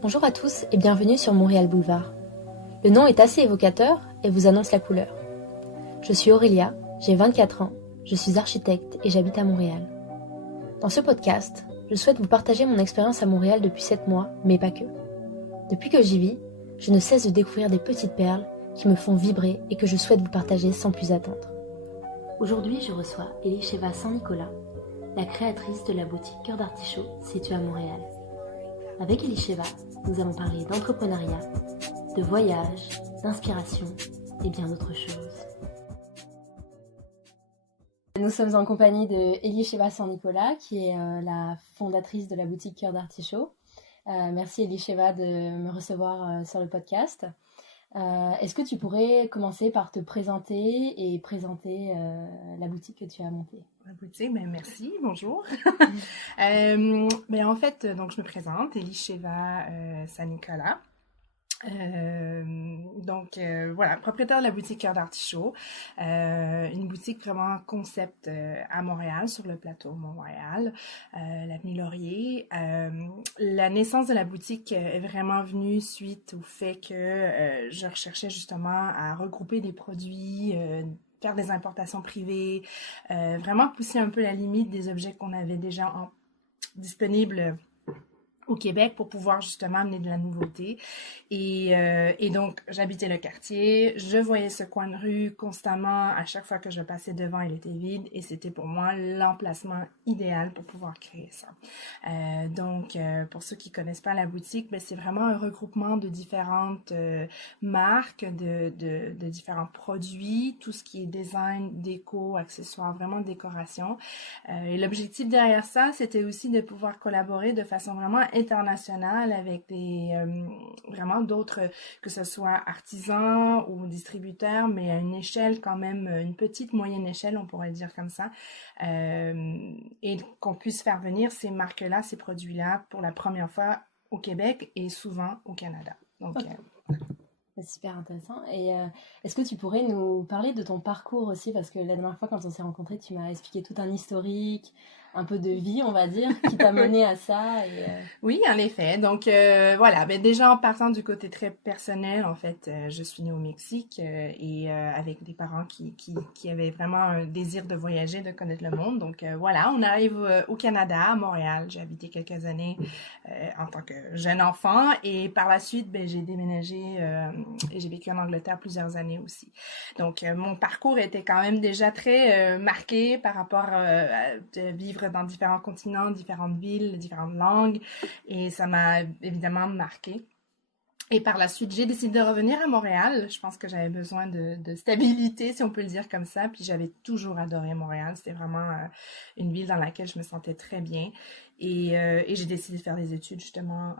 Bonjour à tous et bienvenue sur Montréal Boulevard. Le nom est assez évocateur et vous annonce la couleur. Je suis Aurélia, j'ai 24 ans, je suis architecte et j'habite à Montréal. Dans ce podcast, je souhaite vous partager mon expérience à Montréal depuis 7 mois, mais pas que. Depuis que j'y vis, je ne cesse de découvrir des petites perles qui me font vibrer et que je souhaite vous partager sans plus attendre. Aujourd'hui, je reçois Elisheva Saint-Nicolas, la créatrice de la boutique Cœur d'Artichaut située à Montréal. Avec Elisheva, nous allons parler d'entrepreneuriat, de voyage, d'inspiration et bien d'autres choses. Nous sommes en compagnie de Elisheva Saint-Nicolas, qui est la fondatrice de la boutique Cœur d'Artichaut. Merci Elisheva de me recevoir sur le podcast. Est-ce que tu pourrais commencer par te présenter et présenter la boutique que tu as montée? La boutique, merci, bonjour. En fait, donc je me présente, Elisheva Saint-Nicolas. Voilà, propriétaire de la boutique Cœur d'Artichaut, une boutique vraiment concept à Montréal, sur le plateau Montréal, l'avenue Laurier. La naissance de la boutique est vraiment venue suite au fait que je recherchais justement à regrouper des produits, faire des importations privées, vraiment pousser un peu la limite des objets qu'on avait déjà disponibles au Québec pour pouvoir justement amener de la nouveauté. Et donc, j'habitais le quartier, je voyais ce coin de rue constamment, à chaque fois que je passais devant, il était vide, et c'était pour moi l'emplacement idéal pour pouvoir créer ça. Pour ceux qui connaissent pas la boutique, c'est vraiment un regroupement de différentes marques, de différents produits, tout ce qui est design, déco, accessoires, vraiment décoration. Et l'objectif derrière ça, c'était aussi de pouvoir collaborer de façon vraiment internationale avec vraiment d'autres, que ce soit artisans ou distributeurs, mais à une échelle quand même, une petite moyenne échelle, on pourrait dire comme ça, et qu'on puisse faire venir ces marques-là, ces produits-là pour la première fois au Québec et souvent au Canada. Donc, okay. C'est super intéressant. Et est-ce que tu pourrais nous parler de ton parcours aussi, parce que la dernière fois quand on s'est rencontrés, tu m'as expliqué tout un historique, un peu de vie, on va dire, qui t'a mené à ça. Oui, en effet. Donc, voilà. Déjà, en partant du côté très personnel, en fait, je suis née au Mexique et avec des parents qui avaient vraiment un désir de voyager, de connaître le monde. Donc, voilà, on arrive au Canada, à Montréal. J'ai habité quelques années en tant que jeune enfant et par la suite, j'ai déménagé et j'ai vécu en Angleterre plusieurs années aussi. Donc, mon parcours était quand même déjà très marqué par rapport à vivre dans différents continents, différentes villes, différentes langues, et ça m'a évidemment marqué. Et par la suite, j'ai décidé de revenir à Montréal. Je pense que j'avais besoin de stabilité, si on peut le dire comme ça. Puis j'avais toujours adoré Montréal. C'était vraiment une ville dans laquelle je me sentais très bien. Et j'ai décidé de faire des études justement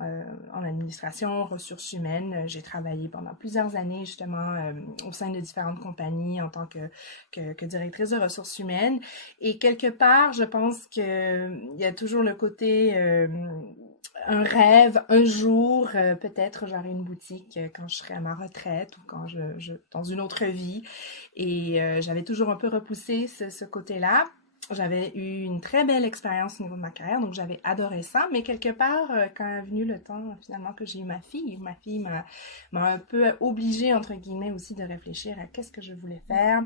en administration, ressources humaines. J'ai travaillé pendant plusieurs années justement au sein de différentes compagnies en tant que directrice de ressources humaines. Et quelque part, je pense qu'il y a toujours le côté un rêve, un jour, peut-être j'aurai une boutique quand je serai à ma retraite ou quand dans une autre vie. Et j'avais toujours un peu repoussé ce côté-là. J'avais eu une très belle expérience au niveau de ma carrière, donc j'avais adoré ça. Mais quelque part, quand est venu le temps, finalement, que j'ai eu ma fille m'a un peu obligée, entre guillemets, aussi de réfléchir à qu'est-ce que je voulais faire.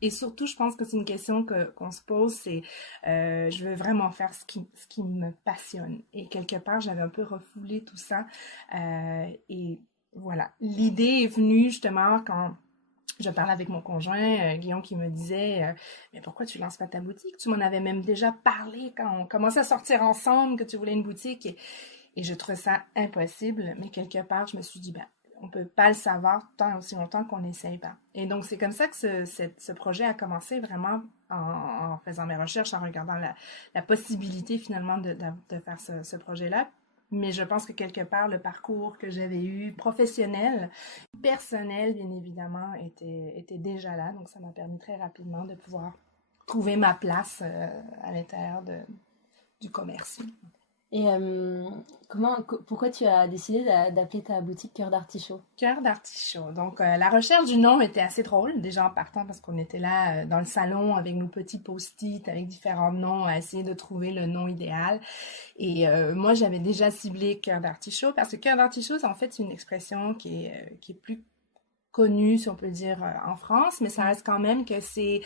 Et surtout, je pense que c'est une question qu'on se pose, c'est je veux vraiment faire ce qui me passionne. Et quelque part, j'avais un peu refoulé tout ça. Et voilà, l'idée est venue justement quand je parlais avec mon conjoint, Guillaume, qui me disait mais pourquoi tu lances pas ta boutique? Tu m'en avais même déjà parlé quand on commençait à sortir ensemble, que tu voulais une boutique. Et je trouvais ça impossible. Mais quelque part, je me suis dit, on peut pas le savoir tant aussi longtemps qu'on n'essaye pas. Et donc, c'est comme ça que ce projet a commencé vraiment en faisant mes recherches, en regardant la possibilité finalement de faire ce projet-là. Mais je pense que quelque part, le parcours que j'avais eu, professionnel, personnel, bien évidemment, était déjà là. Donc, ça m'a permis très rapidement de pouvoir trouver ma place à l'intérieur du commerce. Et pourquoi tu as décidé d'appeler ta boutique Cœur d'Artichaut? Cœur d'artichaut. Donc, la recherche du nom était assez drôle, déjà en partant, parce qu'on était là dans le salon avec nos petits post-it, avec différents noms, à essayer de trouver le nom idéal. Et moi, j'avais déjà ciblé cœur d'artichaut, parce que cœur d'artichaut, c'est en fait une expression qui est plus connue, si on peut dire, en France, mais ça reste quand même que c'est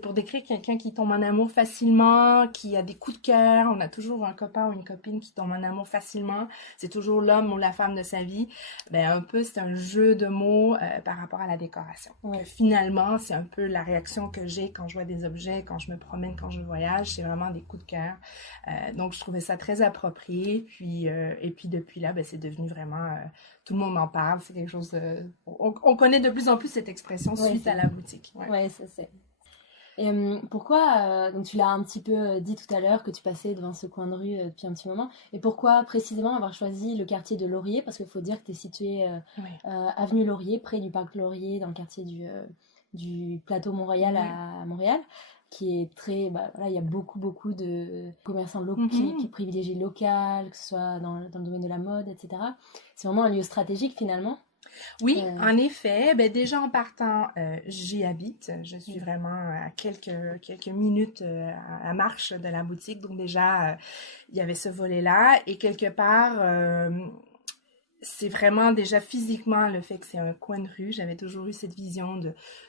pour décrire quelqu'un qui tombe en amour facilement, qui a des coups de cœur. On a toujours un copain ou une copine qui tombe en amour facilement. C'est toujours l'homme ou la femme de sa vie. Ben, un peu, c'est un jeu de mots par rapport à la décoration. Ouais. Que finalement, c'est un peu la réaction que j'ai quand je vois des objets, quand je me promène, quand je voyage. C'est vraiment des coups de cœur. Donc, je trouvais ça très approprié. Puis, et puis, depuis là, ben, c'est devenu vraiment... tout le monde en parle. C'est quelque chose... on connaît de plus en plus cette expression suite à la boutique. Ouais, ça c'est. Et pourquoi, donc tu l'as un petit peu dit tout à l'heure que tu passais devant ce coin de rue depuis un petit moment, et pourquoi précisément avoir choisi le quartier de Laurier? Parce qu'il faut dire que tu es situé avenue Laurier, près du parc Laurier, dans le quartier du plateau Mont-Royal à Montréal, qui est très... voilà, il y a beaucoup de commerçants qui privilégient le local, que ce soit dans le domaine de la mode, etc. C'est vraiment un lieu stratégique finalement. Oui, en effet. Ben, déjà en partant, j'y habite. Je suis vraiment à quelques minutes à marche de la boutique. Donc déjà, il y avait ce volet-là. Et quelque part, c'est vraiment déjà physiquement le fait que c'est un coin de rue. J'avais toujours eu cette vision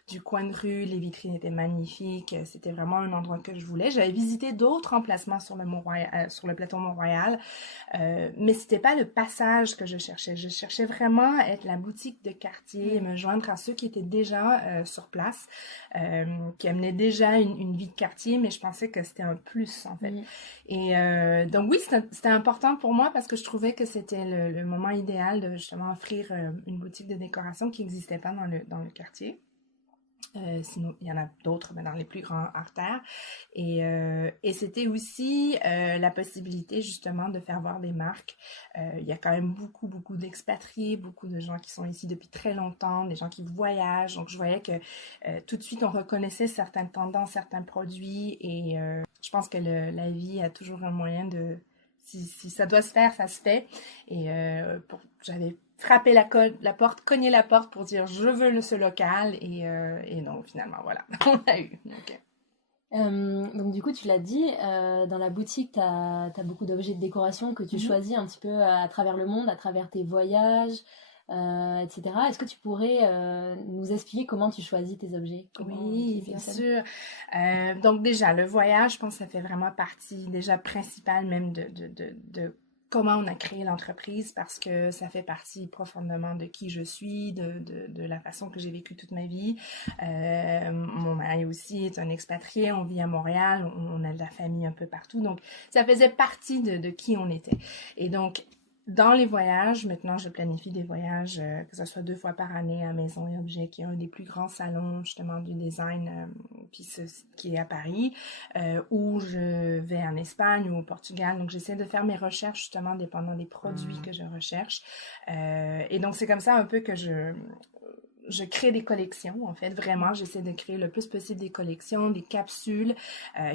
du coin de rue. Les vitrines étaient magnifiques. C'était vraiment un endroit que je voulais. J'avais visité d'autres emplacements sur sur le plateau Mont-Royal, mais c'était pas le passage que je cherchais. Je cherchais vraiment à être la boutique de quartier, me joindre à ceux qui étaient déjà sur place, qui amenaient déjà une vie de quartier, mais je pensais que c'était un plus en fait. Et donc oui, c'était important pour moi parce que je trouvais que c'était le moment idéal de justement offrir une boutique de décoration qui n'existait pas dans le quartier. Sinon, il y en a d'autres, mais dans les plus grands artères. Et c'était aussi la possibilité justement de faire voir des marques. Il y a quand même beaucoup d'expatriés, beaucoup de gens qui sont ici depuis très longtemps, des gens qui voyagent. Donc, je voyais que tout de suite, on reconnaissait certaines tendances, certains produits. Et je pense que la vie a toujours un moyen de... Si ça doit se faire, ça se fait. Et j'avais frappé la porte, cogné la porte pour dire je veux ce local. Et non, finalement, voilà, on l'a eu. Donc du coup, tu l'as dit, dans la boutique, tu as beaucoup d'objets de décoration que tu choisis un petit peu à travers le monde, à travers tes voyages, etc. Est-ce que tu pourrais nous expliquer comment tu choisis tes objets? Oui, bien sûr. Donc déjà, le voyage, je pense que ça fait vraiment partie déjà principale même de comment on a créé l'entreprise parce que ça fait partie profondément de qui je suis, de la façon que j'ai vécu toute ma vie. Mon mari aussi est un expatrié, on vit à Montréal, on a de la famille un peu partout, donc ça faisait partie de qui on était. Et donc, dans les voyages, maintenant, je planifie des voyages, que ce soit 2 fois par année à Maison et Objets, qui est un des plus grands salons, justement, du design, qui est à Paris, ou je vais en Espagne ou au Portugal. Donc, j'essaie de faire mes recherches, justement, dépendant des produits que je recherche. Et donc, c'est comme ça un peu que je crée des collections, en fait. Vraiment, j'essaie de créer le plus possible des collections, des capsules,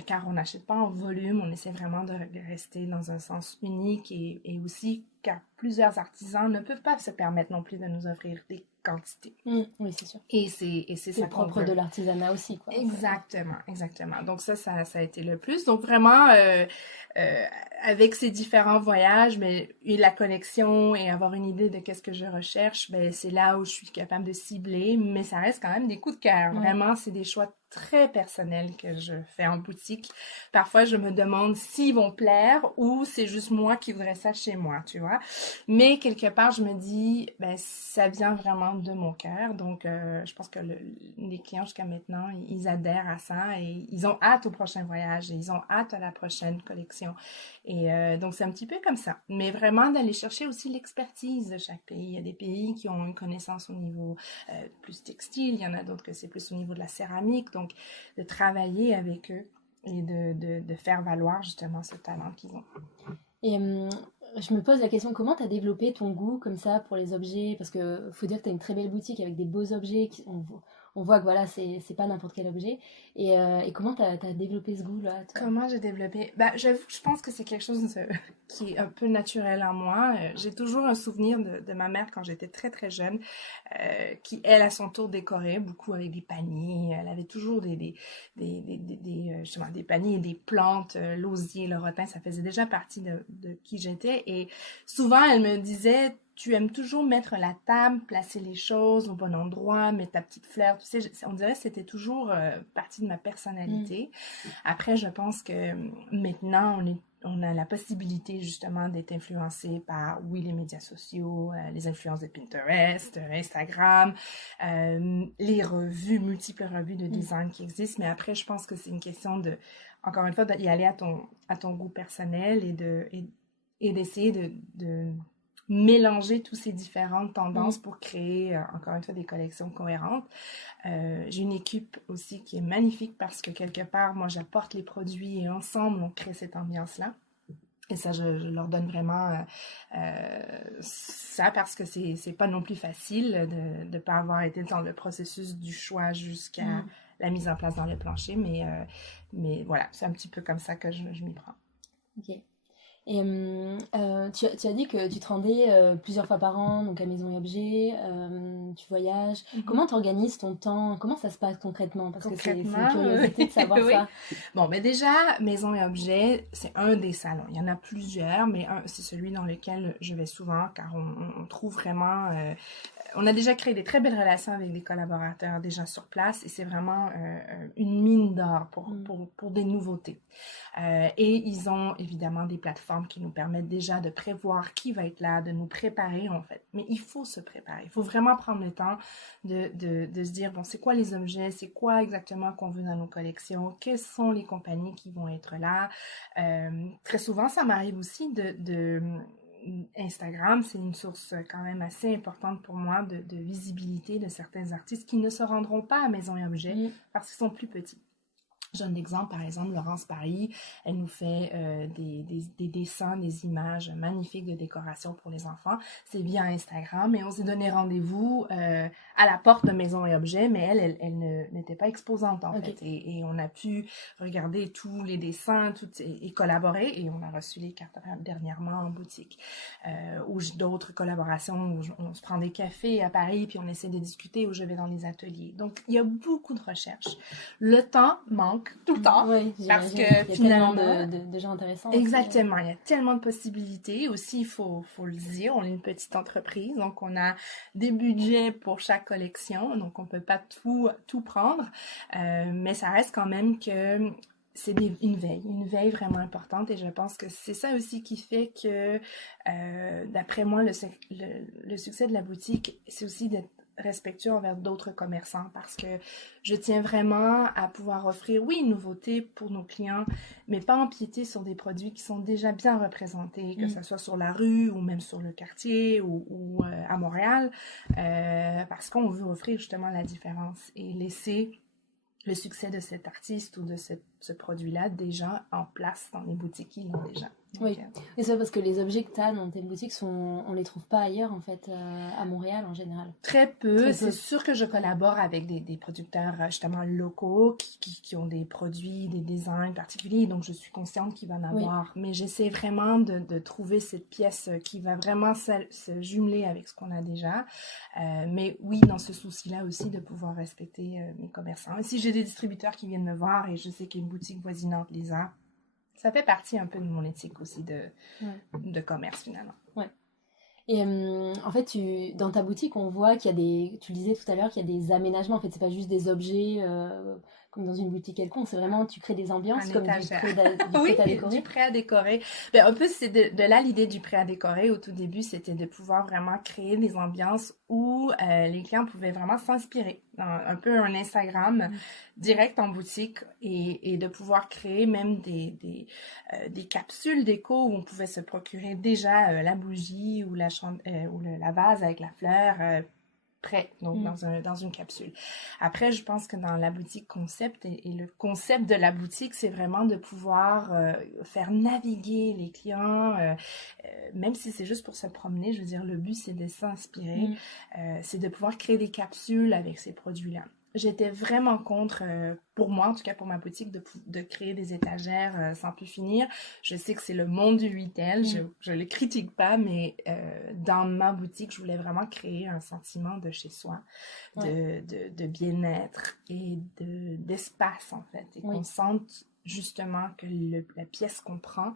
car on n'achète pas en volume. On essaie vraiment de rester dans un sens unique et aussi car plusieurs artisans ne peuvent pas se permettre non plus de nous offrir des quantités. Oui, c'est sûr. Et c'est ça propre de l'artisanat aussi, quoi. Exactement. Donc ça a été le plus. Donc vraiment, avec ces différents voyages, mais et la connexion et avoir une idée de qu'est-ce que je recherche, ben c'est là où je suis capable de cibler, mais ça reste quand même des coups de cœur. Vraiment, c'est des choix très personnels que je fais en boutique. Parfois, je me demande s'ils vont plaire ou c'est juste moi qui voudrais ça chez moi, tu vois. Mais quelque part, je me dis, ben ça vient vraiment de mon cœur. Donc, je pense que les clients jusqu'à maintenant, ils adhèrent à ça et ils ont hâte au prochain voyage et ils ont hâte à la prochaine collection. Et donc, c'est un petit peu comme ça. Mais vraiment, d'aller chercher aussi l'expertise de chaque pays. Il y a des pays qui ont une connaissance au niveau plus textile. Il y en a d'autres que c'est plus au niveau de la céramique. Donc, de travailler avec eux et de faire valoir justement ce talent qu'ils ont. Et je me pose la question, comment tu as développé ton goût comme ça pour les objets? Parce que faut dire que tu as une très belle boutique avec des beaux objets. on voit que voilà, c'est pas n'importe quel objet. Et comment t'as développé ce goût-là, toi? Comment j'ai développé? Ben, j'avoue que je pense que c'est quelque chose qui est un peu naturel en moi. J'ai toujours un souvenir de ma mère quand j'étais très très jeune, qui elle à son tour décorait beaucoup avec des paniers. Elle avait toujours justement, des paniers et des plantes, l'osier, le rotin, ça faisait déjà partie de qui j'étais. Et souvent elle me disait, tu aimes toujours mettre la table, placer les choses au bon endroit, mettre ta petite fleur. Tu sais, on dirait que c'était toujours partie de ma personnalité. Après, je pense que maintenant, on a la possibilité justement d'être influencé par, oui, les médias sociaux, les influences de Pinterest, Instagram, les revues, multiples revues de design qui existent. Mais après, je pense que c'est une question de, encore une fois, d'y aller à ton goût personnel et d'essayer de mélanger toutes ces différentes tendances pour créer, encore une fois, des collections cohérentes. J'ai une équipe aussi qui est magnifique parce que quelque part, moi, j'apporte les produits et ensemble, on crée cette ambiance-là. Et ça, je leur donne vraiment ça parce que c'est pas non plus facile de ne pas avoir été dans le processus du choix jusqu'à la mise en place dans le plancher. Mais voilà, c'est un petit peu comme ça que je m'y prends. Ok. Et tu as dit que tu te rendais plusieurs fois par an, donc à Maison et Objets, tu voyages. Comment tu organises ton temps? Comment ça se passe concrètement? Parce que c'est une curiosité de savoir oui. ça. Bon, mais déjà, Maison et Objets, c'est un des salons. Il y en a plusieurs, mais c'est celui dans lequel je vais souvent, car on trouve vraiment... on a déjà créé des très belles relations avec des collaborateurs déjà sur place et c'est vraiment une mine d'or pour des nouveautés. Et ils ont évidemment des plateformes qui nous permettent déjà de prévoir qui va être là, de nous préparer en fait. Mais il faut se préparer. Il faut vraiment prendre le temps de se dire, bon, c'est quoi les objets, c'est quoi exactement qu'on veut dans nos collections, quelles sont les compagnies qui vont être là. Très souvent, ça m'arrive aussi Instagram, c'est une source quand même assez importante pour moi de visibilité de certains artistes qui ne se rendront pas à Maison et Objets parce qu'ils sont plus petits. Je donne l'exemple, par exemple, Laurence Paris, elle nous fait des dessins, des images magnifiques de décoration pour les enfants. C'est via Instagram et on s'est donné rendez-vous à la porte de Maison et Objets, mais elle n'était pas exposante en fait. Et on a pu regarder tous les dessins et collaborer et on a reçu les cartes dernièrement en boutique. Ou d'autres collaborations où on se prend des cafés à Paris puis on essaie de discuter, où je vais dans les ateliers. Donc, il y a beaucoup de recherches. Le temps manque tout le temps. Oui, parce que il y a finalement, tellement de gens intéressants. Exactement, il y a tellement de possibilités. Aussi, il faut le dire, on est une petite entreprise, donc on a des budgets pour chaque collection, donc on peut pas tout prendre, mais ça reste quand même que c'est une veille vraiment importante et je pense que c'est ça aussi qui fait que, d'après moi, le succès de la boutique, c'est aussi d'être respectueux envers d'autres commerçants parce que je tiens vraiment à pouvoir offrir, oui, une nouveauté pour nos clients, mais pas empiéter sur des produits qui sont déjà bien représentés, que ce soit sur la rue ou même sur le quartier ou à Montréal, parce qu'on veut offrir justement la différence et laisser le succès de cet artiste ou de ce produit-là déjà en place dans les boutiques qui l'ont déjà. Donc, oui, et c'est parce que les objets que tu as dans tes boutiques, on les trouve pas ailleurs en fait, à Montréal en général. Très peu. C'est sûr que je collabore avec des producteurs justement locaux qui ont des produits, des designs particuliers, donc je suis consciente qu'il va en avoir. Mais j'essaie vraiment de trouver cette pièce qui va vraiment se jumeler avec ce qu'on a déjà. Mais oui, dans ce souci-là aussi de pouvoir respecter mes commerçants. Et si j'ai des distributeurs qui viennent me voir et je sais qu'une boutique voisinante les a, ça fait partie un peu de mon éthique aussi de commerce finalement. Ouais. Et en fait, dans ta boutique, on voit qu'il y a tu le disais tout à l'heure, qu'il y a des aménagements. En fait, c'est pas juste des objets comme dans une boutique quelconque. C'est vraiment, tu crées des ambiances comme du prêt à décorer. Du prêt à décorer. Ben, un peu, c'est de là l'idée du prêt à décorer. Au tout début, c'était de pouvoir vraiment créer des ambiances où les clients pouvaient vraiment s'inspirer. Un peu un Instagram direct en boutique et de pouvoir créer même des capsules déco où on pouvait se procurer déjà la bougie ou la vase avec la fleur prêt, donc dans une capsule. Après, je pense que dans la boutique concept et le concept de la boutique, c'est vraiment de pouvoir faire naviguer les clients, même si c'est juste pour se promener, je veux dire, le but c'est de s'inspirer, c'est de pouvoir créer des capsules avec ces produits-là. j'étais vraiment contre, pour moi, en tout cas pour ma boutique, de créer des étagères sans plus finir. Je sais que c'est le monde du retail, je le critique pas, mais dans ma boutique, je voulais vraiment créer un sentiment de chez soi, de bien-être et d'espace, en fait, et qu'on sente justement que la pièce qu'on prend,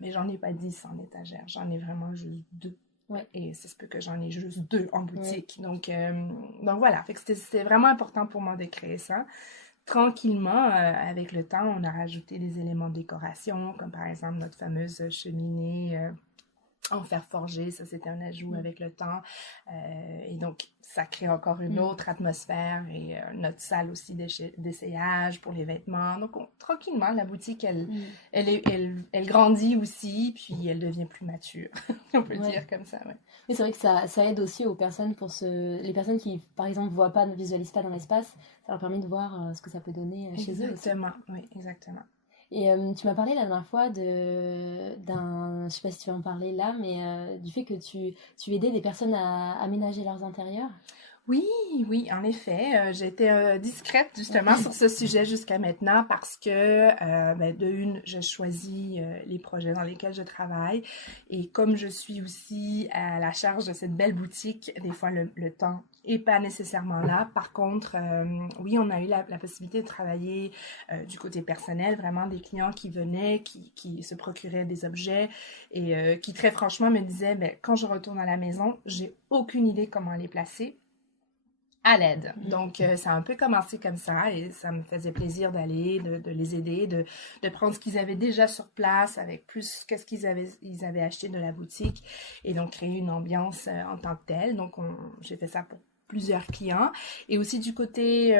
mais j'en ai pas 10 en étagère, j'en ai vraiment juste 2. Et ça se peut que j'en ai juste 2 en boutique. Donc voilà, fait que c'était vraiment important pour moi de créer ça. Tranquillement, avec le temps, on a rajouté des éléments de décoration, comme par exemple notre fameuse cheminée en fer forgé, ça c'était un ajout avec le temps, et donc ça crée encore une autre atmosphère, et notre salle aussi d'essayage pour les vêtements. Donc tranquillement, la boutique elle grandit aussi, puis elle devient plus mature, on peut dire comme ça. Mais c'est vrai que ça aide aussi aux personnes, les personnes qui par exemple ne visualisent pas dans l'espace, ça leur permet de voir ce que ça peut donner chez eux aussi. Exactement, oui, exactement. Et tu m'as parlé la dernière fois je sais pas si tu vas en parler là, mais du fait que tu aidais des personnes à aménager leurs intérieurs. Oui, en effet. J'ai été discrète justement sur ce sujet jusqu'à maintenant parce que, de une, je choisis les projets dans lesquels je travaille, et comme je suis aussi à la charge de cette belle boutique, des fois le temps est pas nécessairement là. Par contre, oui, on a eu la possibilité de travailler du côté personnel, vraiment des clients qui venaient, qui se procuraient des objets, et qui très franchement me disaient, quand je retourne à la maison, j'ai aucune idée comment les placer à l'aide. Donc, ça a un peu commencé comme ça, et ça me faisait plaisir d'aller, de les aider, de prendre ce qu'ils avaient déjà sur place avec plus qu'est-ce qu'ils avaient acheté de la boutique, et donc créer une ambiance en tant que telle. Donc, j'ai fait ça pour plusieurs clients, et aussi du côté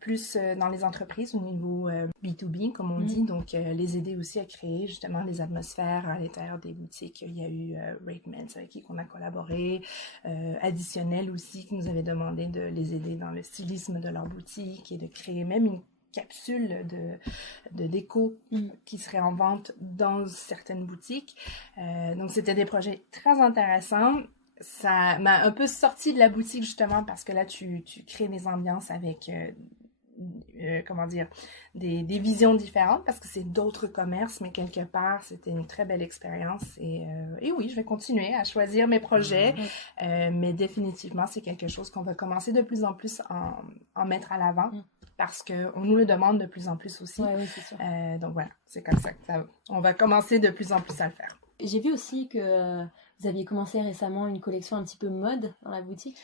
plus dans les entreprises au niveau B2B, comme on dit, donc les aider aussi à créer justement des atmosphères à l'intérieur des boutiques. Il y a eu Ratemans avec qui on a collaboré, Additionnel aussi qui nous avait demandé de les aider dans le stylisme de leur boutique et de créer même une capsule de déco qui serait en vente dans certaines boutiques. Donc c'était des projets très intéressants. Ça m'a un peu sorti de la boutique justement parce que là tu crées des ambiances avec comment dire, des visions différentes, parce que c'est d'autres commerces, mais quelque part c'était une très belle expérience, et oui, je vais continuer à choisir mes projets, mais définitivement c'est quelque chose qu'on va commencer de plus en plus en mettre à l'avant, parce qu'on nous le demande de plus en plus aussi. Oui, c'est sûr. Donc voilà, c'est comme ça que on va commencer de plus en plus à le faire. J'ai vu aussi que vous aviez commencé récemment une collection un petit peu mode dans la boutique.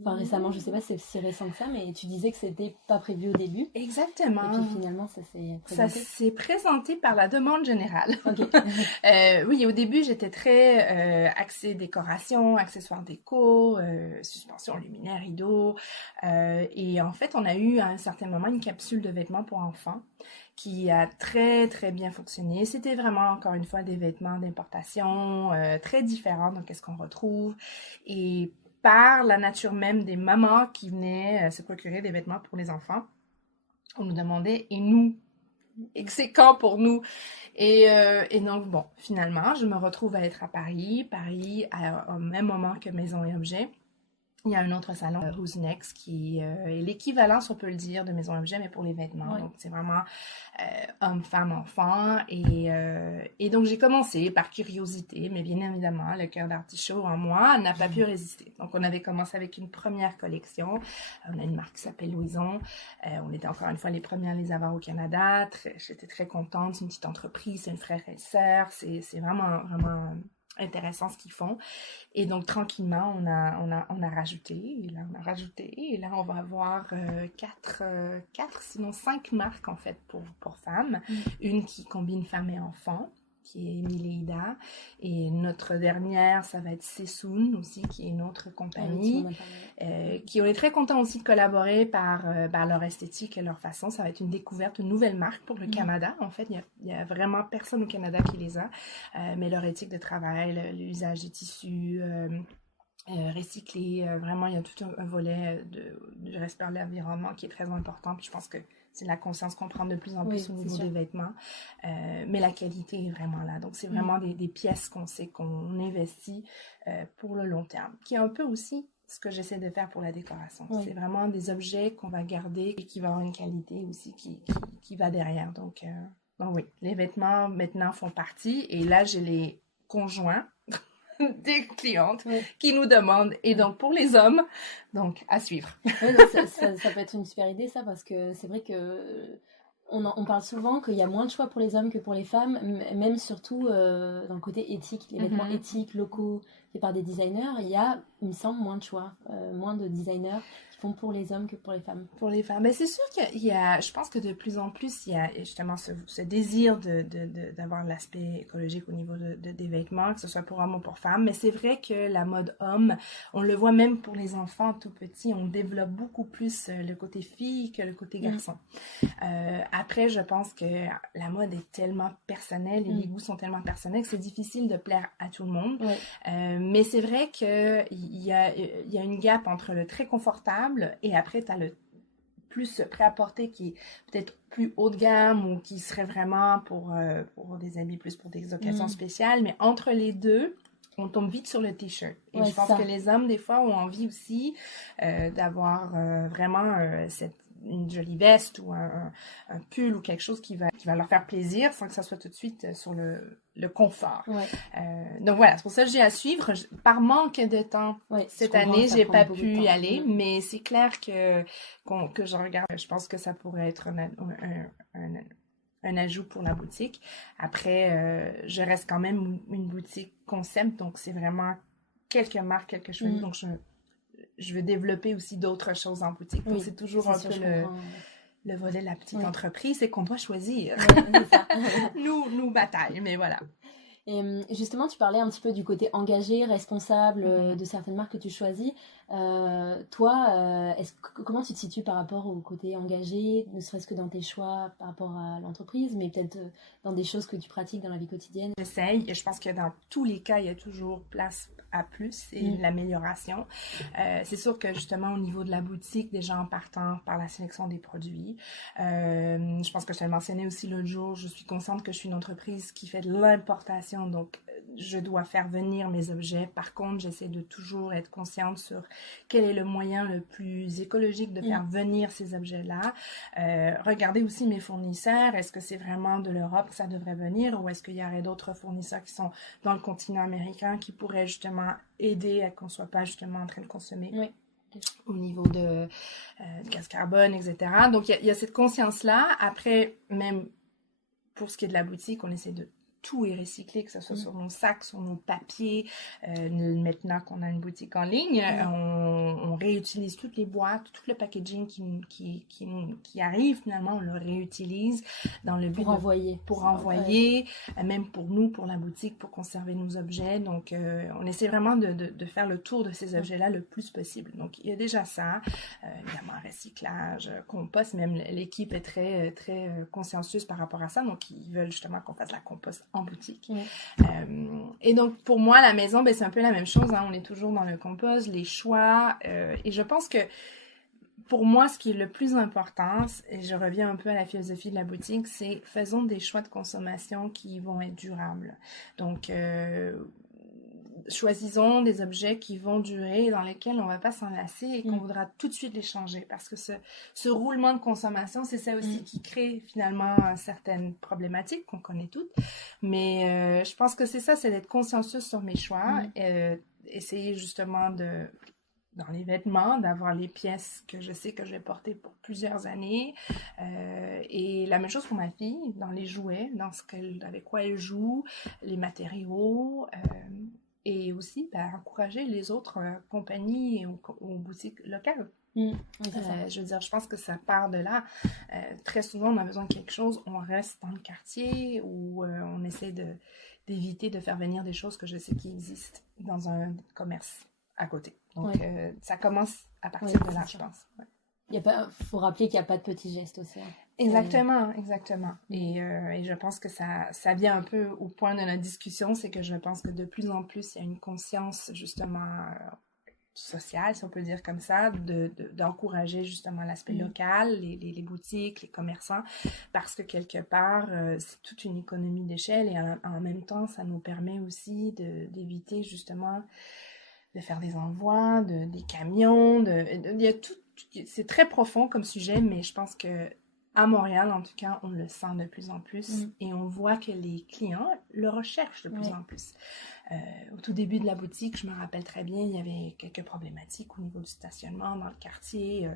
Enfin récemment, je sais pas si c'est si récent que ça, mais tu disais que c'était pas prévu au début. Exactement. Et puis finalement, ça s'est présenté. Ça s'est présenté par la demande générale. Okay. Oui, au début, j'étais très axée décoration, accessoires déco, suspension luminaire, rideaux. Et en fait, on a eu à un certain moment une capsule de vêtements pour enfants qui a très très bien fonctionné. C'était vraiment encore une fois des vêtements d'importation très différents de ce qu'on retrouve, et par la nature même des mamans qui venaient se procurer des vêtements pour les enfants, on nous demandait, et nous, et que c'est quand pour nous? Et donc bon, finalement, je me retrouve à être à Paris au même moment que Maison et Objets. Il y a un autre salon, Who's Next, qui est l'équivalent, si on peut le dire, de Maison Objet, mais pour les vêtements. Donc, c'est vraiment homme, femme, enfant. Et donc, j'ai commencé par curiosité, mais bien évidemment, le cœur d'artichaut en moi n'a pas pu résister. Donc, on avait commencé avec une première collection. On a une marque qui s'appelle Louison. On était encore une fois les premières à les avoir au Canada. J'étais très contente. C'est une petite entreprise, c'est une frère et sœur. C'est vraiment, vraiment intéressant ce qu'ils font. Et donc tranquillement on a rajouté, et là on a rajouté, et là on va avoir 4 sinon 5 marques en fait pour femmes. Une qui combine femmes et enfants, qui est Mileida, et notre dernière, ça va être Sessoun aussi, qui est une autre compagnie, qui on est très content aussi de collaborer par leur esthétique et leur façon. Ça va être une découverte, une nouvelle marque pour le Canada. En fait, il y a vraiment personne au Canada qui les a, mais leur éthique de travail, l'usage des tissus recyclés, vraiment il y a tout un volet de respect de l'environnement qui est très important. Puis je pense que c'est la conscience qu'on prend de plus en plus au niveau des vêtements. Mais la qualité est vraiment là. Donc, c'est vraiment des pièces qu'on sait qu'on investit pour le long terme. Qui est un peu aussi ce que j'essaie de faire pour la décoration. Oui. C'est vraiment des objets qu'on va garder et qui vont avoir une qualité aussi qui va derrière. Donc oui, les vêtements maintenant font partie. Et là, j'ai les conjoints des clientes qui nous demandent. Et donc, pour les hommes, donc, à suivre. Ouais, donc ça peut être une super idée, ça, parce que c'est vrai que on parle souvent qu'il y a moins de choix pour les hommes que pour les femmes, même surtout dans le côté éthique, les vêtements éthiques, locaux, faits par des designers, il y a, il me semble, moins de choix, moins de designers qui font pour les hommes que pour les femmes. Pour les femmes. Mais c'est sûr qu'il y a, je pense que de plus en plus, il y a justement ce désir d'avoir l'aspect écologique au niveau des vêtements, que ce soit pour hommes ou pour femmes. Mais c'est vrai que la mode homme, on le voit même pour les enfants tout petits, on développe beaucoup plus le côté fille que le côté garçon. Après, je pense que la mode est tellement personnelle et les goûts sont tellement personnels que c'est difficile de plaire à tout le monde. Mais c'est vrai qu'il y a une gap entre le très confortable et après, tu as le plus prêt-à-porter qui est peut-être plus haut de gamme ou qui serait vraiment pour des habits plus pour des occasions spéciales. Mais entre les deux, on tombe vite sur le t-shirt. Et je pense que les hommes, des fois, ont envie aussi d'avoir vraiment une jolie veste ou un pull ou quelque chose qui va leur faire plaisir sans que ça soit tout de suite sur le confort. Donc voilà, c'est pour ça que j'ai à suivre. Par manque de temps, cette année, j'ai pas pu y aller, mais c'est clair que je regarde. Je pense que ça pourrait être un ajout pour la boutique. Après, je reste quand même une boutique concept, donc c'est vraiment quelques marques, quelques choses. Donc je veux développer aussi d'autres choses en boutique. Donc c'est toujours un peu le volet de la petite entreprise, c'est qu'on doit choisir. C'est ça. nous bataille, mais voilà. Et justement, tu parlais un petit peu du côté engagé, responsable de certaines marques que tu choisis. Toi, comment tu te situes par rapport au côté engagé, ne serait-ce que dans tes choix par rapport à l'entreprise, mais peut-être dans des choses que tu pratiques dans la vie quotidienne? J'essaye, et je pense que dans tous les cas, il y a toujours place à plus et l'amélioration. C'est sûr que justement au niveau de la boutique, déjà en partant par la sélection des produits, je pense que je te le mentionnais aussi l'autre jour, je suis consciente que je suis une entreprise qui fait de l'importation, donc je dois faire venir mes objets. Par contre, j'essaie de toujours être consciente sur quel est le moyen le plus écologique de faire venir ces objets-là. Regarder aussi mes fournisseurs, est-ce que c'est vraiment de l'Europe que ça devrait venir ou est-ce qu'il y aurait d'autres fournisseurs qui sont dans le continent américain qui pourraient justement aider à qu'on ne soit pas justement en train de consommer au niveau de gaz carbone, etc. Donc, il y a cette conscience-là. Après, même pour ce qui est de la boutique, on essaie de tout est recyclé, que ce soit sur nos sacs, sur nos papiers. Maintenant qu'on a une boutique en ligne, on réutilise toutes les boîtes, tout le packaging qui arrive, finalement, on le réutilise dans le but pour envoyer, même pour nous, pour la boutique, pour conserver nos objets. Donc, on essaie vraiment de faire le tour de ces objets-là le plus possible. Donc, il y a déjà ça. Évidemment, recyclage, compost, même l'équipe est très, très consciencieuse par rapport à ça. Donc, ils veulent justement qu'on fasse la compost en boutique. Et donc, pour moi, la maison, c'est un peu la même chose. On est toujours dans le compost, les choix. Et je pense que pour moi, ce qui est le plus important, et je reviens un peu à la philosophie de la boutique, c'est faisons des choix de consommation qui vont être durables. Donc, choisissons des objets qui vont durer, dans lesquels on ne va pas s'enlacer et qu'on voudra tout de suite les changer. Parce que ce roulement de consommation, c'est ça aussi qui crée finalement certaines problématiques qu'on connaît toutes. Mais je pense que c'est ça, c'est d'être consciencieuse sur mes choix. Essayer justement dans les vêtements, d'avoir les pièces que je sais que je vais porter pour plusieurs années. Et la même chose pour ma fille, dans les jouets, avec quoi elle joue, les matériaux. Et aussi encourager les autres compagnies ou boutiques locales. Je veux dire, je pense que ça part de là. Très souvent, on a besoin de quelque chose, on reste dans le quartier ou on essaie d'éviter de faire venir des choses que je sais qui existent dans un commerce à côté. Donc, ça commence à partir de là, je pense. Il faut rappeler qu'il n'y a pas de petits gestes aussi. Exactement. Et je pense que ça vient un peu au point de notre discussion, c'est que je pense que de plus en plus, il y a une conscience justement sociale, si on peut dire comme ça, d'encourager justement l'aspect local, les boutiques, les commerçants, parce que quelque part, c'est toute une économie d'échelle et en même temps, ça nous permet aussi d'éviter justement faire des envois, des camions, il y a tout, c'est très profond comme sujet, mais je pense que à Montréal, en tout cas, on le sent de plus en plus et on voit que les clients le recherchent de plus en plus. Au tout début de la boutique, je me rappelle très bien, il y avait quelques problématiques au niveau du stationnement dans le quartier.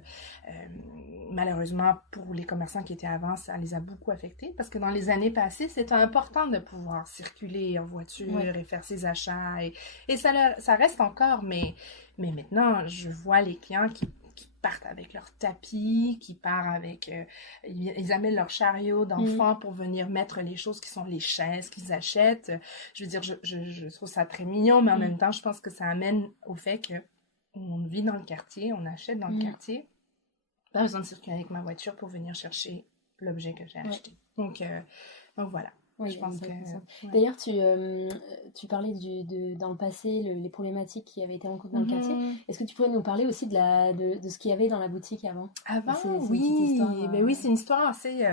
Malheureusement, pour les commerçants qui étaient avant, ça les a beaucoup affectés parce que dans les années passées, c'était important de pouvoir circuler en voiture et faire ses achats. Et ça reste encore, mais maintenant, je vois les clients qui partent avec leur tapis, qui partent avec... ils amènent leur chariot d'enfants pour venir mettre les choses qui sont les chaises qu'ils achètent. Je veux dire, je trouve ça très mignon, mais en même temps, je pense que ça amène au fait que on vit dans le quartier, on achète dans le quartier. Pas besoin de circuler avec ma voiture pour venir chercher l'objet que j'ai acheté. Donc voilà. Oui, je pense que... D'ailleurs, tu parlais dans le passé, les problématiques qui avaient été rencontrées dans le quartier. Est-ce que tu pourrais nous parler aussi de ce qu'il y avait dans la boutique avant? Oui, oui, c'est une histoire assez...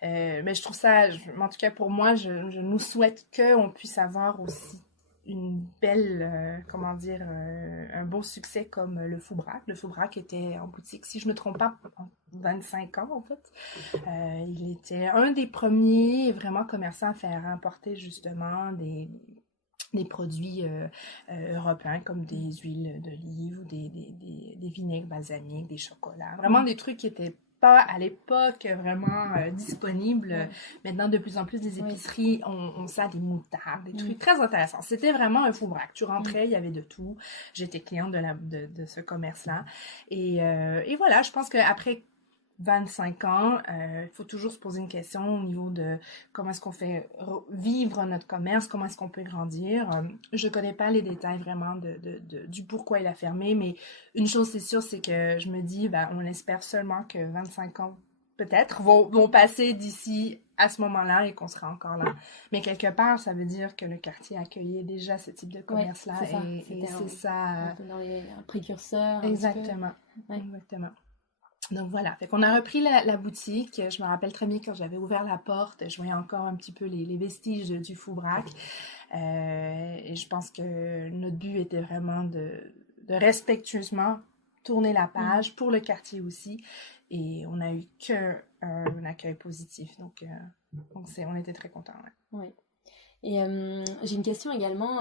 mais je trouve ça, en tout cas pour moi, je nous souhaite qu'on puisse avoir aussi une belle, un beau succès comme le Foubrac. Le Foubrac était en boutique, si je ne me trompe pas, 25 ans en fait. Il était un des premiers vraiment commerçants à faire importer justement des produits européens comme des huiles d'olive ou des vinaigres balsamiques, des chocolats. Vraiment des trucs qui étaient pas à l'époque vraiment disponibles. Maintenant, de plus en plus, des épiceries ont ça, des moutardes, des trucs très intéressants. C'était vraiment un Foubrac. Tu rentrais, il y avait de tout. J'étais cliente de ce commerce-là. Et voilà, je pense qu'après 25 ans, il faut toujours se poser une question au niveau de comment est-ce qu'on fait vivre notre commerce, comment est-ce qu'on peut grandir. Je ne connais pas les détails vraiment du pourquoi il a fermé, mais une chose c'est sûre, c'est que je me dis, on espère seulement que 25 ans peut-être vont passer d'ici à ce moment-là et qu'on sera encore là. Mais quelque part, ça veut dire que le quartier accueillait déjà ce type de commerce-là. Et c'est ça. Un peu dans les précurseurs. Exactement. Exactement. Donc voilà, fait qu'on a repris la boutique. Je me rappelle très bien quand j'avais ouvert la porte, je voyais encore un petit peu les vestiges du Foubrac. Et je pense que notre but était vraiment de respectueusement tourner la page pour le quartier aussi. Et on a eu qu'un accueil positif. Donc on était très contents. Oui. Et j'ai une question également.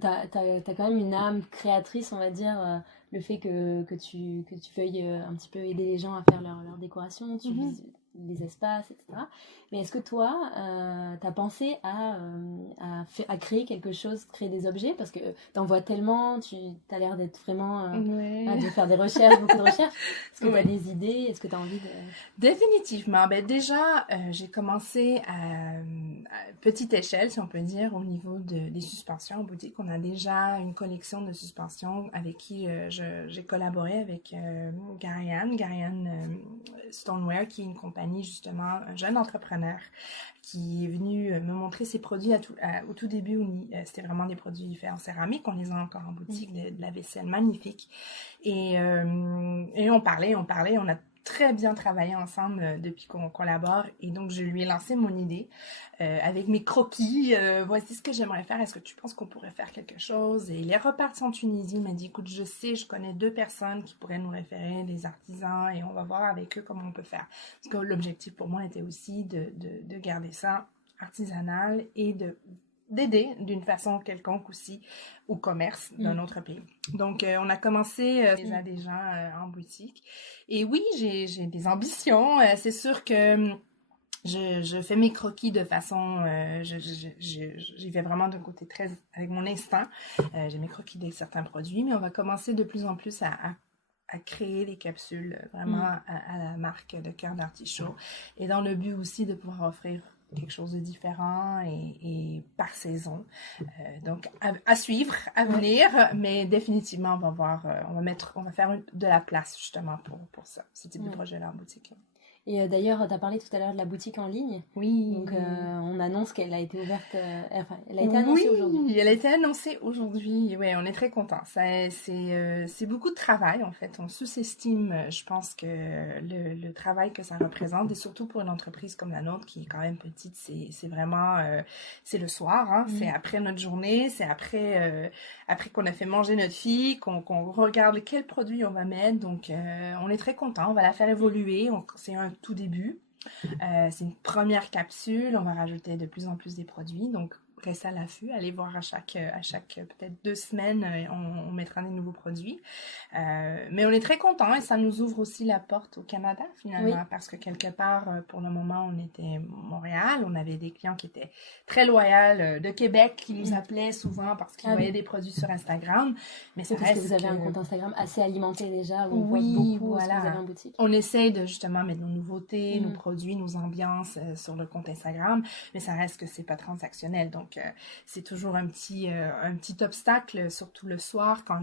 T'as quand même une âme créatrice, on va dire. Le fait que tu veuilles un petit peu aider les gens à faire leur décoration, tu vises les espaces, etc. Mais est-ce que toi, t'as pensé à créer quelque chose, créer des objets? Parce que t'en vois tellement, t'as l'air d'être vraiment... de faire des recherches, beaucoup de recherches. Est-ce que t'as des idées? Est-ce que t'as envie de... Définitivement. Déjà, j'ai commencé à petite échelle, si on peut dire, au niveau des suspensions en boutique. On a déjà une collection de suspensions avec qui j'ai collaboré avec Garianne Stoneware, qui est une compagnie, justement, un jeune entrepreneur qui est venu me montrer ses produits au tout début. C'était vraiment des produits faits en céramique. On les a encore en boutique, de la vaisselle magnifique. Et on parlait, on a très bien travaillé ensemble depuis qu'on collabore, et donc je lui ai lancé mon idée avec mes croquis. Voici ce que j'aimerais faire, est-ce que tu penses qu'on pourrait faire quelque chose? Et il est reparti en Tunisie, il m'a dit, écoute, je connais 2 personnes qui pourraient nous référer, des artisans, et on va voir avec eux comment on peut faire. Parce que l'objectif pour moi était aussi de garder ça artisanal et d'aider d'une façon quelconque aussi au commerce d'un autre pays. Donc, on a commencé déjà des gens en boutique. Et oui, j'ai des ambitions. C'est sûr que je fais mes croquis de façon... j'y vais vraiment d'un côté très... avec mon instinct. J'ai mes croquis de certains produits, mais on va commencer de plus en plus à créer des capsules vraiment à la marque de Cœur d'Artichaut. Et dans le but aussi de pouvoir offrir quelque chose de différent et par saison. Donc, à suivre, à venir, mais définitivement, on va faire de la place justement pour ça, ce type de projet-là en boutique. Et d'ailleurs, tu as parlé tout à l'heure de la boutique en ligne. Oui. Donc, on annonce qu'elle a été ouverte, enfin, elle a été annoncée aujourd'hui. Oui, elle a été annoncée aujourd'hui. Ouais, on est très contents. C'est beaucoup de travail, en fait. On sous-estime, je pense, que le travail que ça représente, et surtout pour une entreprise comme la nôtre, qui est quand même petite, c'est vraiment, c'est le soir, hein. C'est après notre journée, c'est après qu'on a fait manger notre fille, qu'on regarde quel produit on va mettre. Donc, on est très contents. On va la faire évoluer. C'est un tout début. C'est une première capsule. On va rajouter de plus en plus des produits. Donc, restez à l'affût. Allez voir à chaque peut-être 2 semaines, on mettra des nouveaux produits. Mais on est très contents et ça nous ouvre aussi la porte au Canada finalement, parce que quelque part, pour le moment, on était Montréal. On avait des clients qui étaient très loyaux de Québec qui nous appelaient souvent parce qu'ils voyaient des produits sur Instagram. Mais ça parce reste que vous avez un compte Instagram assez alimenté déjà, où on voit beaucoup ce que vous avez en boutique. On essaye de justement mettre nos nouveautés, nos produits, nos ambiances sur le compte Instagram, mais ça reste que c'est pas transactionnel. Donc, c'est toujours un petit obstacle, surtout le soir, quand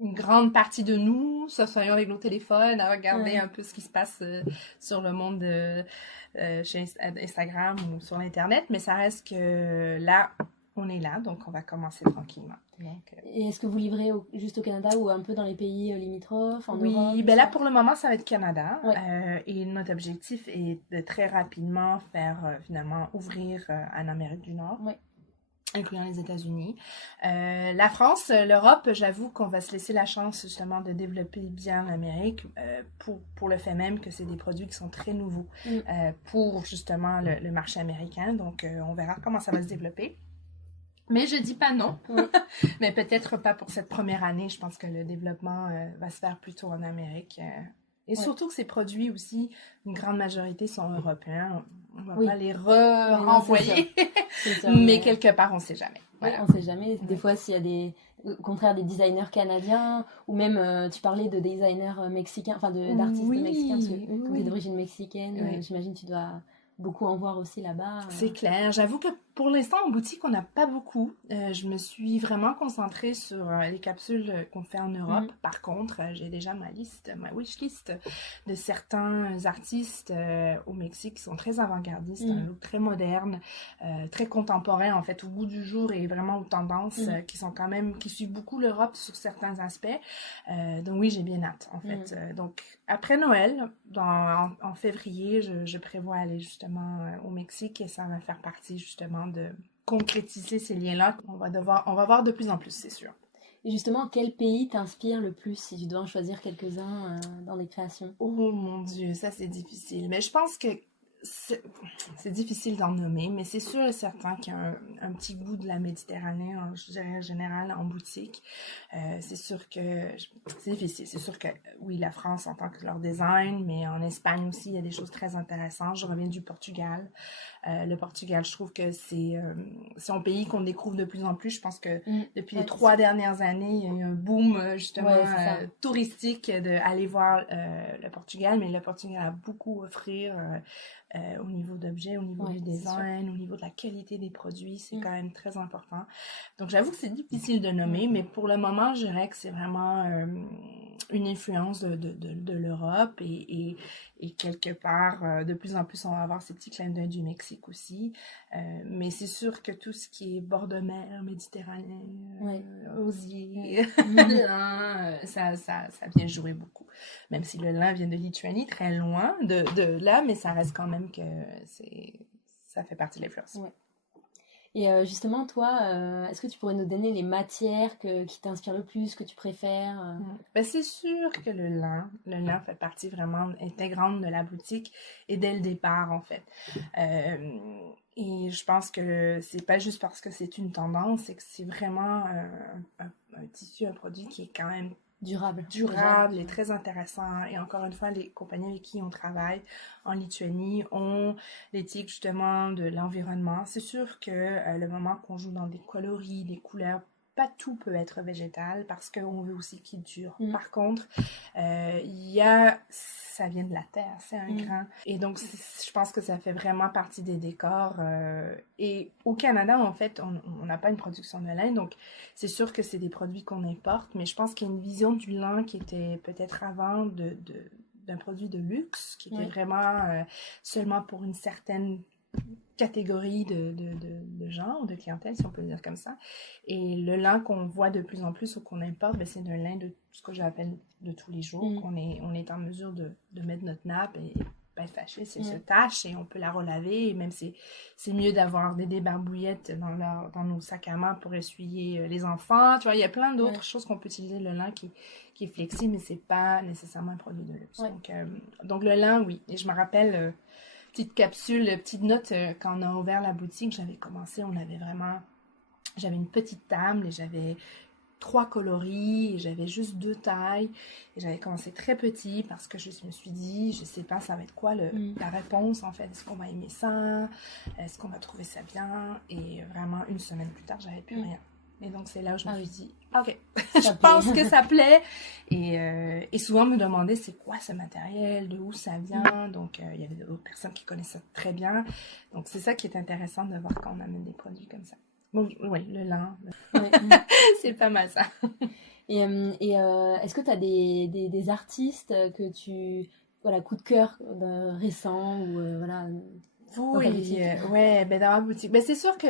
une grande partie de nous s'assoyons avec nos téléphones à regarder un peu ce qui se passe sur le monde chez Instagram ou sur Internet. Mais ça reste que là, on est là, donc on va commencer tranquillement. Donc, et est-ce que vous livrez juste au Canada ou un peu dans les pays limitrophes, en Europe? Oui, ben là, pour le moment, ça va être Canada. Et notre objectif est de très rapidement faire, finalement, ouvrir en Amérique du Nord. Incluant les États-Unis. La France, l'Europe, j'avoue qu'on va se laisser la chance justement de développer bien l'Amérique pour le fait même que c'est des produits qui sont très nouveaux pour justement le marché américain. Donc, on verra comment ça va se développer. Mais je dis pas non. Mais peut-être pas pour cette première année. Je pense que le développement va se faire plutôt en Amérique. Et surtout que ces produits aussi, une grande majorité sont européens. On va pas les renvoyer. Mais quelque part, on sait jamais. Voilà. On sait jamais. Des fois, s'il y a au contraire des designers canadiens, ou même, tu parlais de designers mexicains, enfin d'artistes mexicains, parce que comme tu es d'origine mexicaine, j'imagine que tu dois beaucoup en voir aussi là-bas. C'est clair. J'avoue que pour l'instant, en boutique, on n'a pas beaucoup. Je me suis vraiment concentrée sur les capsules qu'on fait en Europe. Par contre, j'ai déjà ma wishlist de certains artistes au Mexique qui sont très avant-gardistes, un look très moderne, très contemporain en fait, au goût du jour et vraiment aux tendances qui suivent beaucoup l'Europe sur certains aspects. Donc oui, j'ai bien hâte en fait. Donc après Noël, en février, je prévois aller justement au Mexique et ça va faire partie justement de concrétiser ces liens-là. On va voir de plus en plus, c'est sûr. Et justement, quel pays t'inspire le plus si tu dois en choisir quelques-uns dans les créations? Oh mon Dieu, ça c'est difficile. Mais je pense que c'est difficile d'en nommer, mais c'est sûr et certain qu'il y a un petit goût de la Méditerranée, je dirais en général, en boutique. C'est sûr que c'est difficile. C'est sûr que oui, la France en tant que leur design, mais en Espagne aussi, il y a des choses très intéressantes. Je reviens du Portugal. Le Portugal, je trouve que c'est un pays qu'on découvre de plus en plus. Je pense que depuis les 3 dernières années, il y a eu un boom justement touristique d'aller voir le Portugal, mais le Portugal a beaucoup à offrir au niveau d'objets, au niveau du design, au niveau de la qualité des produits, c'est quand même très important. Donc j'avoue que c'est difficile de nommer, mais pour le moment, je dirais que c'est vraiment une influence de l'Europe et quelque part, de plus en plus, on va avoir ces petits clins d'œil du Mexique aussi. Mais c'est sûr que tout ce qui est bord de mer, Méditerranée, osier, lin, ça vient jouer beaucoup. Même si le lin vient de Lituanie, très loin de là, mais ça reste quand même que ça fait partie de l'influence. Et justement, toi, est-ce que tu pourrais nous donner les matières qui t'inspirent le plus, que tu préfères Ben, c'est sûr que le lin fait partie vraiment intégrante de la boutique et dès le départ, en fait. Et je pense que c'est pas juste parce que c'est une tendance, c'est que c'est vraiment un tissu, un produit qui est quand même durable et très intéressant. Et encore une fois, les compagnies avec qui on travaille en Lituanie ont l'éthique justement de l'environnement. C'est sûr que le moment qu'on joue dans des coloris, des couleurs, pas tout peut être végétal parce qu'on veut aussi qu'il dure. Par contre, ça vient de la terre, c'est un grain. Et donc, je pense que ça fait vraiment partie des décors. Et au Canada, en fait, on n'a pas une production de lin, donc c'est sûr que c'est des produits qu'on importe, mais je pense qu'il y a une vision du lin qui était peut-être avant de d'un produit de luxe qui était vraiment seulement pour une certaine catégorie de gens ou de clientèle, si on peut le dire comme ça. Et le lin qu'on voit de plus en plus ou qu'on importe, ben, c'est un lin de ce que j'appelle de tous les jours, qu'on est en mesure de mettre notre nappe et pas être fâché si elle se tache et on peut la relaver. Et même c'est mieux d'avoir des débarbouillettes dans nos sacs à main pour essuyer les enfants. Tu vois, il y a plein d'autres choses qu'on peut utiliser le lin qui est flexible, mais c'est pas nécessairement un produit de luxe. Donc le lin, oui. Et je me rappelle... petite capsule, petite note, quand on a ouvert la boutique, j'avais une petite table et j'avais 3 coloris et j'avais juste 2 tailles et j'avais commencé très petit parce que je me suis dit, je sais pas ça va être quoi la réponse en fait, est-ce qu'on va aimer ça, est-ce qu'on va trouver ça bien, et vraiment une semaine plus tard j'avais plus rien. Et donc, c'est là où je me suis dit, OK, je pense que ça plaît. Et souvent, me demander, c'est quoi ce matériel, de où ça vient. Donc, il y avait d'autres personnes qui connaissent ça très bien. Donc, c'est ça qui est intéressant de voir quand on amène des produits comme ça. Bon, oui, le lin, c'est pas mal ça. Et est-ce que tu as des artistes que voilà, coup de cœur récents ou voilà. Oui, ouais, ben dans la boutique. Ben c'est sûr que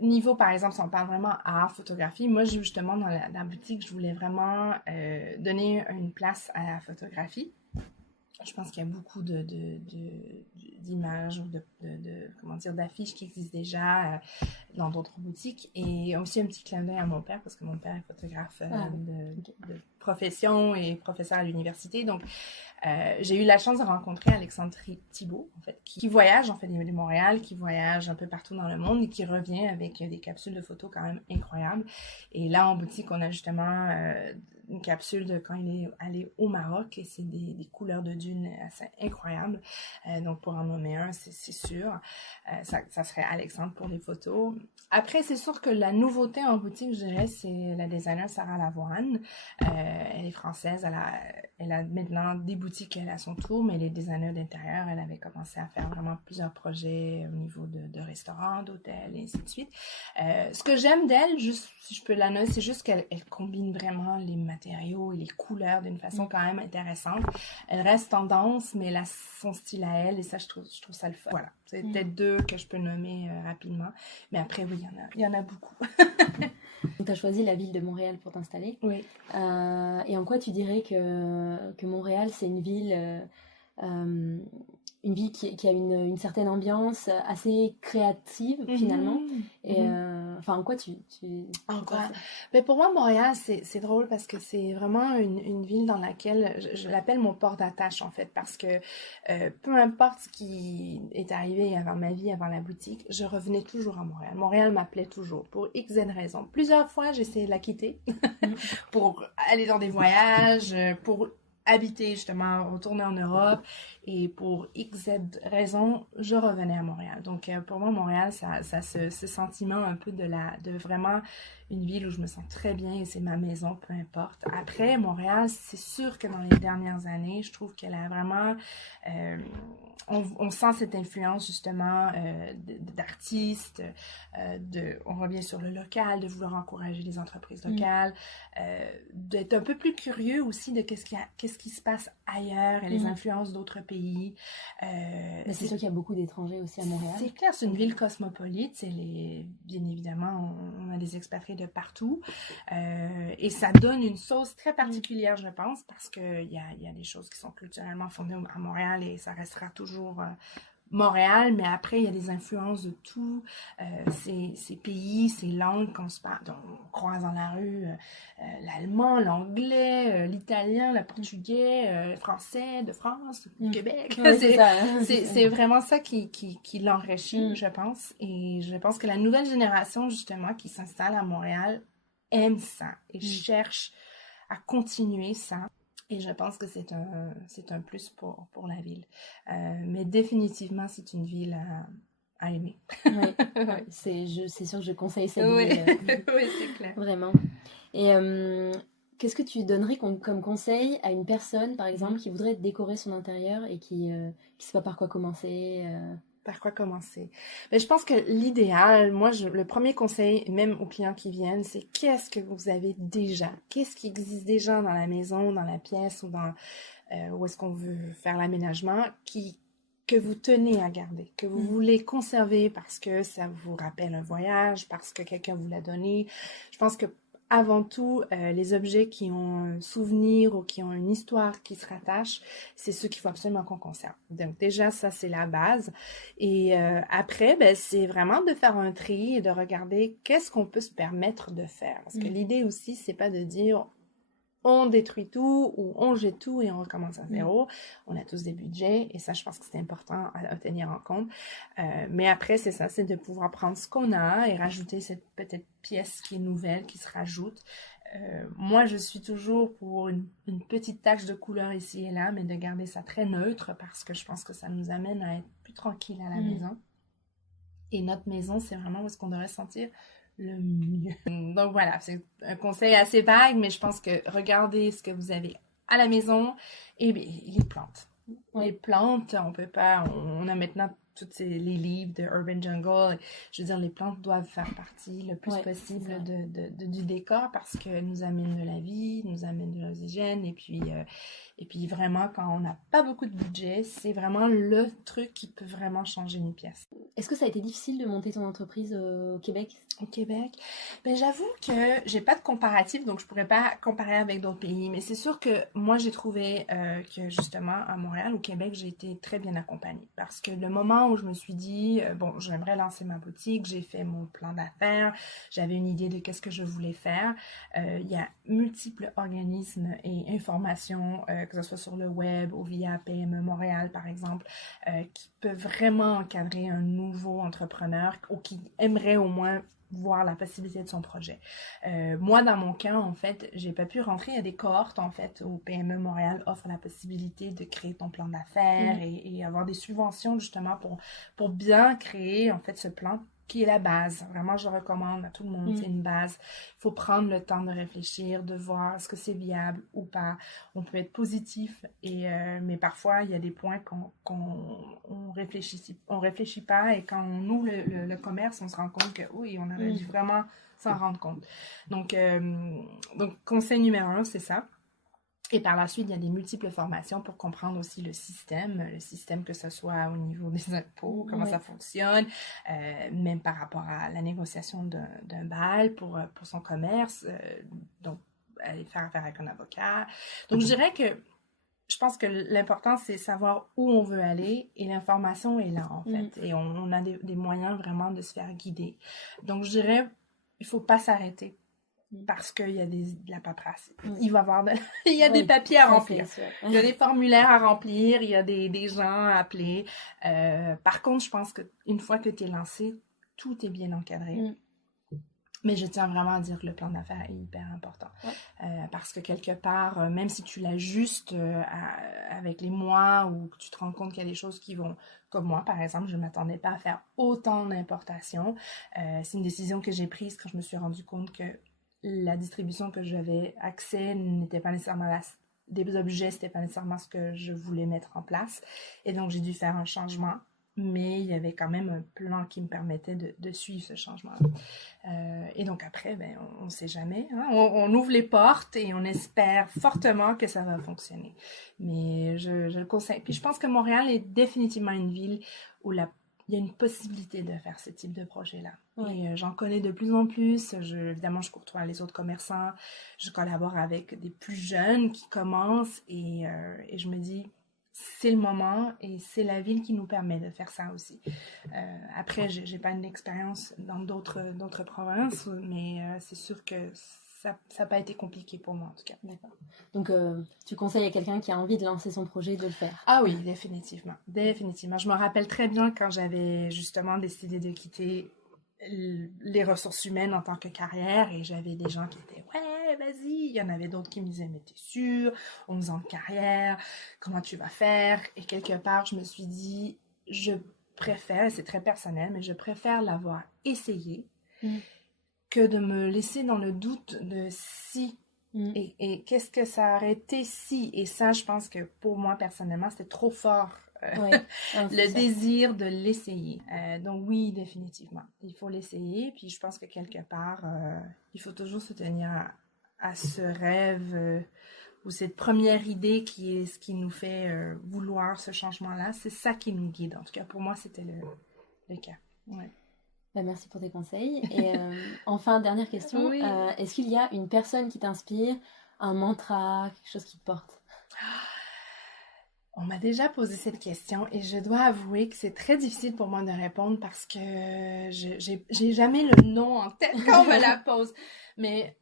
niveau, par exemple, si on parle vraiment art, photographie, moi, justement, dans la boutique, je voulais vraiment donner une place à la photographie. Je pense qu'il y a beaucoup d'images ou comment dire, d'affiches qui existent déjà dans d'autres boutiques. Et aussi un petit clin d'œil à mon père, parce que mon père est photographe de profession et professeur à l'université. Donc, j'ai eu la chance de rencontrer Alexandre Thibault, en fait, qui voyage, en fait, de Montréal, qui voyage un peu partout dans le monde et qui revient avec des capsules de photos quand même incroyables. Et là, en boutique, on a justement une capsule de quand il est allé au Maroc et c'est des couleurs de dunes assez incroyables. Donc, pour en nommer un, c'est sûr. Ça serait Alexandre pour les photos. Après, c'est sûr que la nouveauté en boutique, je dirais, c'est la designer Sarah Lavoine. Elle est française, elle a maintenant des boutiques elle à son tour, mais elle est designer d'intérieur. Elle avait commencé à faire vraiment plusieurs projets au niveau de restaurants, d'hôtels, et ainsi de suite. Ce que j'aime d'elle, juste si je peux la nommer, c'est juste qu'elle combine vraiment les matériaux et les couleurs d'une façon quand même intéressante. Elle reste tendance, mais elle a son style à elle, et ça, je trouve ça le fun. Voilà, c'est peut-être 2 que je peux nommer rapidement, mais après, oui, il y en a beaucoup. Donc, tu as choisi la ville de Montréal pour t'installer. Oui. Et en quoi tu dirais que Montréal, c'est une ville qui a une certaine ambiance assez créative, finalement. Et en quoi tu Mais pour moi, Montréal, c'est drôle parce que c'est vraiment une ville dans laquelle je l'appelle mon port d'attache, en fait, parce que peu importe ce qui est arrivé avant ma vie, avant la boutique, je revenais toujours à Montréal. Montréal m'appelait toujours pour X, Z raisons. Plusieurs fois, j'ai essayé de la quitter pour aller dans des voyages, pour habiter justement, retourner en Europe, et pour X, Z raisons, je revenais à Montréal. Donc pour moi, Montréal, ça ce sentiment un peu de vraiment une ville où je me sens très bien et c'est ma maison, peu importe. Après, Montréal, c'est sûr que dans les dernières années, je trouve qu'elle a vraiment... on sent cette influence justement d'artistes, on revient sur le local, de vouloir encourager les entreprises locales, d'être un peu plus curieux aussi de qu'est-ce qui se passe ailleurs et les influences d'autres pays. C'est sûr qu'il y a beaucoup d'étrangers aussi à Montréal. C'est clair, c'est une ville cosmopolite, bien évidemment, on a des expatriés de partout, et ça donne une sauce très particulière, je pense, parce qu'il y a des choses qui sont culturellement fondées à Montréal et ça restera toujours Montréal, mais après, il y a des influences de tout, ces pays, ces langues qu'on se parle, on croise dans la rue, l'allemand, l'anglais, l'italien, le portugais, le français de France, du Québec. Oui, c'est vraiment ça qui l'enrichit, je pense. Et je pense que la nouvelle génération, justement, qui s'installe à Montréal, aime ça et cherche à continuer ça. Et je pense que c'est un plus pour la ville. Mais définitivement, c'est une ville à aimer. C'est sûr que je conseille cette ville. Oui, c'est clair. Vraiment. Et qu'est-ce que tu donnerais comme conseil à une personne, par exemple, qui voudrait décorer son intérieur et qui ne sait pas par quoi commencer Par quoi commencer? Mais je pense que l'idéal, moi, le premier conseil, même aux clients qui viennent, c'est qu'est-ce que vous avez déjà? Qu'est-ce qui existe déjà dans la maison, dans la pièce ou où est-ce qu'on veut faire l'aménagement, que vous tenez à garder, que vous voulez conserver parce que ça vous rappelle un voyage, parce que quelqu'un vous l'a donné. Je pense que avant tout, les objets qui ont un souvenir ou qui ont une histoire qui se rattache, c'est ceux qu'il faut absolument qu'on conserve. Donc déjà, ça, c'est la base. Et après, ben, c'est vraiment de faire un tri et de regarder qu'est-ce qu'on peut se permettre de faire. Parce que l'idée aussi, c'est pas de dire on détruit tout ou on jette tout et on recommence à zéro. On a tous des budgets et ça, je pense que c'est important à tenir en compte. Mais après, c'est ça, c'est de pouvoir prendre ce qu'on a et rajouter cette peut-être pièce qui est nouvelle, qui se rajoute. Moi, je suis toujours pour une petite tache de couleur ici et là, mais de garder ça très neutre parce que je pense que ça nous amène à être plus tranquille à la maison. Et notre maison, c'est vraiment où est-ce qu'on devrait se sentir le mieux. Donc voilà, c'est un conseil assez vague, mais je pense que regardez ce que vous avez à la maison et bien, les plantes. Les plantes, on peut pas, on a maintenant les livres de Urban Jungle. Je veux dire, les plantes doivent faire partie le plus possible du décor parce qu'elles nous amènent de la vie, nous amènent de l'oxygène et puis vraiment, quand on n'a pas beaucoup de budget, c'est vraiment le truc qui peut vraiment changer une pièce. Est-ce que ça a été difficile de monter ton entreprise au Québec? Au Québec, ben j'avoue que j'ai pas de comparatif, donc je pourrais pas comparer avec d'autres pays. Mais c'est sûr que moi j'ai trouvé que justement à Montréal, au Québec, j'ai été très bien accompagnée. Parce que le moment où je me suis dit bon, j'aimerais lancer ma boutique, j'ai fait mon plan d'affaires, j'avais une idée de qu'est-ce que je voulais faire. Il y a multiples organismes et informations, que ce soit sur le web ou via PME Montréal par exemple, qui peuvent vraiment encadrer un nouveau entrepreneur ou qui aimerait au moins voir la possibilité de son projet. Moi, dans mon cas, en fait, j'ai pas pu rentrer. Il y a des cohortes, en fait, où PME Montréal offre la possibilité de créer ton plan d'affaires et avoir des subventions, justement, pour bien créer, en fait, ce plan qui est la base. Vraiment, je recommande à tout le monde, c'est une base. Il faut prendre le temps de réfléchir, de voir est-ce que c'est viable ou pas. On peut être positif, mais parfois, il y a des points qu'on réfléchit pas et quand on ouvre le commerce, on se rend compte que oui, on aurait dû vraiment s'en rendre compte. Donc, conseil numéro 1, c'est ça. Et par la suite, il y a des multiples formations pour comprendre aussi le système que ce soit au niveau des impôts, comment ça fonctionne, même par rapport à la négociation d'un bail pour son commerce, donc aller faire affaire avec un avocat. Donc, je dirais que je pense que l'important, c'est savoir où on veut aller et l'information est là, en fait. Et on a des moyens vraiment de se faire guider. Donc, je dirais, il faut pas s'arrêter parce qu'il y a de la paperasse. Il va y avoir il y a des papiers à remplir. Il y a des formulaires à remplir, il y a des gens à appeler. Par contre, je pense qu'une fois que tu es lancé, tout est bien encadré. Mais je tiens vraiment à dire que le plan d'affaires est hyper important. Parce que quelque part, même si tu l'ajustes avec les mois ou que tu te rends compte qu'il y a des choses qui vont... Comme moi, par exemple, je ne m'attendais pas à faire autant d'importations. C'est une décision que j'ai prise quand je me suis rendu compte que la distribution que j'avais accès n'était pas nécessairement des objets, c'était pas nécessairement ce que je voulais mettre en place. Et donc, j'ai dû faire un changement. Mais il y avait quand même un plan qui me permettait de suivre ce changement-là. Et donc après, ben, on ne sait jamais. Hein? On ouvre les portes et on espère fortement que ça va fonctionner. Mais je le conseille. Puis je pense que Montréal est définitivement une ville où il y a une possibilité de faire ce type de projet-là. Et j'en connais de plus en plus. Évidemment, je côtoie les autres commerçants. Je collabore avec des plus jeunes qui commencent et je me dis... c'est le moment et c'est la ville qui nous permet de faire ça aussi. Après, j'ai pas une expérience dans d'autres provinces, mais c'est sûr que ça n'a pas été compliqué pour moi en tout cas. D'accord. Donc, tu conseilles à quelqu'un qui a envie de lancer son projet de le faire? Ah oui, définitivement. Définitivement. Je me rappelle très bien quand j'avais justement décidé de quitter les ressources humaines en tant que carrière et j'avais des gens qui étaient ouais vas-y, il y en avait d'autres qui me disaient mais t'es sûr, 11 ans de carrière, comment tu vas faire? Et quelque part je me suis dit je préfère, c'est très personnel, mais je préfère l'avoir essayé que de me laisser dans le doute de si et qu'est-ce que ça aurait été si, et ça je pense que pour moi personnellement c'était trop fort. Le désir de l'essayer. Donc oui, définitivement. Il faut l'essayer. Puis je pense que quelque part, il faut toujours se tenir à ce rêve cette première idée qui est ce qui nous fait vouloir ce changement-là. C'est ça qui nous guide. En tout cas, pour moi, c'était le cas. Ouais. Merci pour tes conseils. Et enfin, dernière question. Oui. Est-ce qu'il y a une personne qui t'inspire, un mantra, quelque chose qui te porte? On m'a déjà posé cette question et je dois avouer que c'est très difficile pour moi de répondre parce que j'ai jamais le nom en tête quand on me la pose. Mais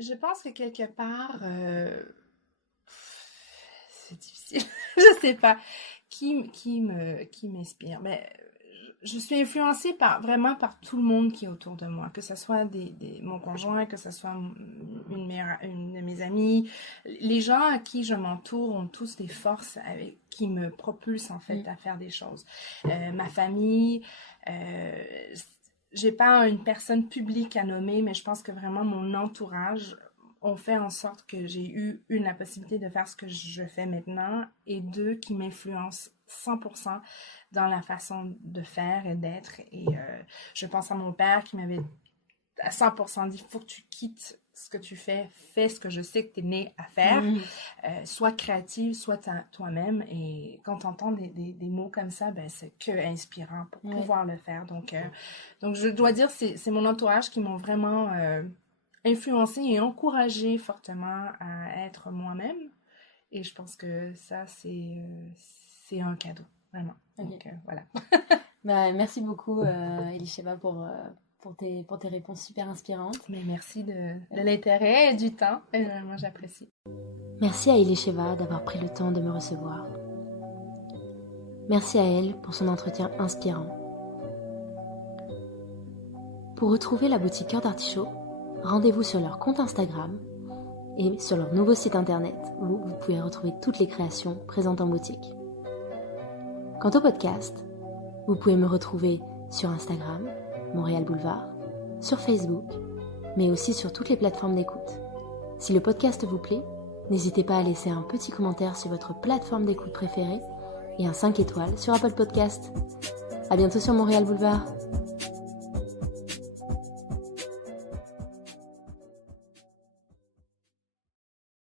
je pense que quelque part, c'est difficile. Je sais pas qui m'inspire. Mais je suis influencée vraiment par tout le monde qui est autour de moi, que ce soit mon conjoint, que ce soit une de mes amies. Les gens à qui je m'entoure ont tous des forces qui me propulsent en fait à faire des choses. Ma famille, j'ai pas une personne publique à nommer, mais je pense que vraiment mon entourage ont fait en sorte que j'ai eu la possibilité de faire ce que je fais maintenant et deux qui m'influencent 100% dans la façon de faire et d'être. Et je pense à mon père qui m'avait à 100% dit, faut que tu quittes ce que tu fais ce que je sais que tu es né à faire, sois créative, sois toi-même. Et quand tu entends des mots comme ça, ben, c'est que inspirant pour pouvoir le faire. Donc je dois dire, c'est mon entourage qui m'ont vraiment influencé et encouragé fortement à être moi-même. Et je pense que ça, c'est un cadeau, vraiment. Donc, voilà. Merci beaucoup, Elisheva, pour tes réponses super inspirantes. Mais merci de l'intérêt et du temps. Moi, j'apprécie. Merci à Elisheva d'avoir pris le temps de me recevoir. Merci à elle pour son entretien inspirant. Pour retrouver la boutique Cœur d'Artichaut, rendez-vous sur leur compte Instagram et sur leur nouveau site internet où vous pouvez retrouver toutes les créations présentes en boutique. Quant au podcast, vous pouvez me retrouver sur Instagram, Montréal Boulevard, sur Facebook, mais aussi sur toutes les plateformes d'écoute. Si le podcast vous plaît, n'hésitez pas à laisser un petit commentaire sur votre plateforme d'écoute préférée et un 5 étoiles sur Apple Podcast. À bientôt sur Montréal Boulevard.